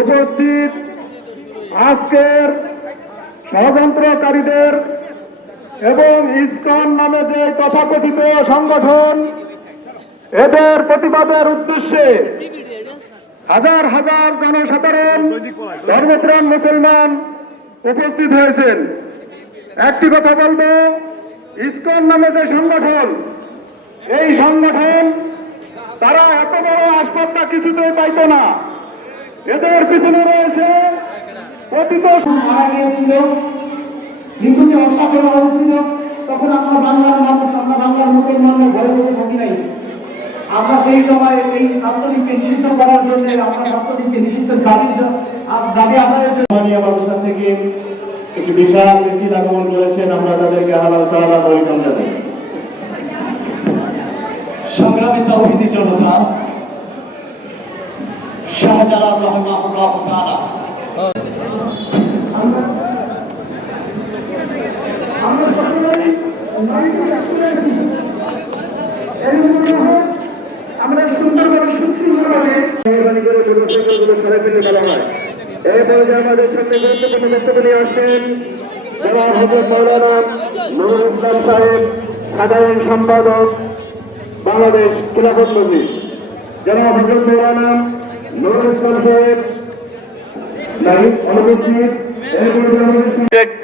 উপস্থিত আজকের ষড়যন্ত্রকারীদের এবং ইসকন নামে যে তথাকথিত সংগঠন, এদের প্রতিবাদের উদ্দেশ্যে হাজার হাজার জনসাধারণ, ধর্মপ্রাণ মুসলমান উপস্থিত হয়েছেন। একটি কথা বলব, ইসকন নামে যে সংগঠন, এই সংগঠন তারা এত বড় আসপত্তা কিছুতেই পাইত না। এদের পিছনে রয়েছে অতীত মারা গিয়েছিল। হিন্দুকে হত্যা করা হয়েছিল তখন আমরা বাংলার মানুষ আমরা বাংলার মুসলমানরা ঘরে বসে থাকি নাই। আমরা সেই সময় এই ছাত্রলীগকে নিষিদ্ধ করার জন্য আমরা ছাত্রলীগকে নিষিদ্ধ দাবি দাবি আদায়ের জন্য মাদ্রাসা থেকে একটি বিশাল মিছিল আগমন করেছেন। আমরা তাদেরকে আহ্লান সাহায্য ওয়েলকাম জানাই সংগ্রামী তৌহিদি জনতা শাহজালাল আমরা সুন্দরভাবে আমাদের সামনে গুরুত্বপূর্ণ বক্তব্য নিয়ে আসেন সাধারণ সম্পাদক। বাংলাদেশ খিলাফত মজলিস। জনাব হজরত মৌলানা নুরুল ইসলাম সাহেব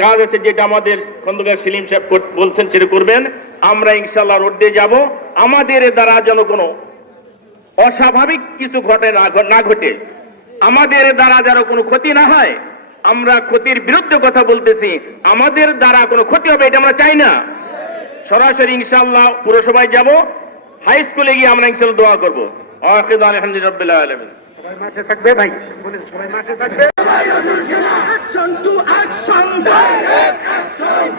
কাজ আছে যেটা আমাদের খন্দকার সেলিম সাহেব বলছেন সেটা করবেন। আমরা ইনশাল্লাহ রোড যাব। আমাদের দ্বারা যেন কোনো অস্বাভাবিক কিছু ঘটে না ঘটে। আমাদের দ্বারা যেন কোনো ক্ষতি না হয়, আমরা ক্ষতির বিরুদ্ধে কথা বলতেছি। আমাদের দ্বারা কোনো ক্ষতি হবে, এটা আমরা চাই না। সরাসরি ইনশাল্লাহ পুরসভায় যাব। হাই স্কুলে গিয়ে আমরা ইনশাল্লাহ দোয়া করব। আলহামদুলিল্লাহ আলমিন। সবাই মাঠে থাকবে ভাই? বলেন সবাই মাঠে থাকবে.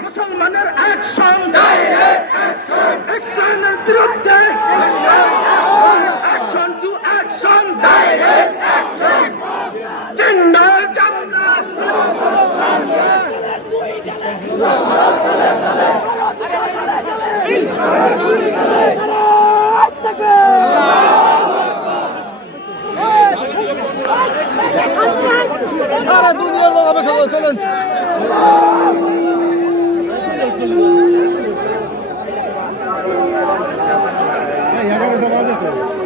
মুসলমানের এক Direct আরে দুনিয়ার লোক হবে খবর চলেন। এগারোটা বাজে তো।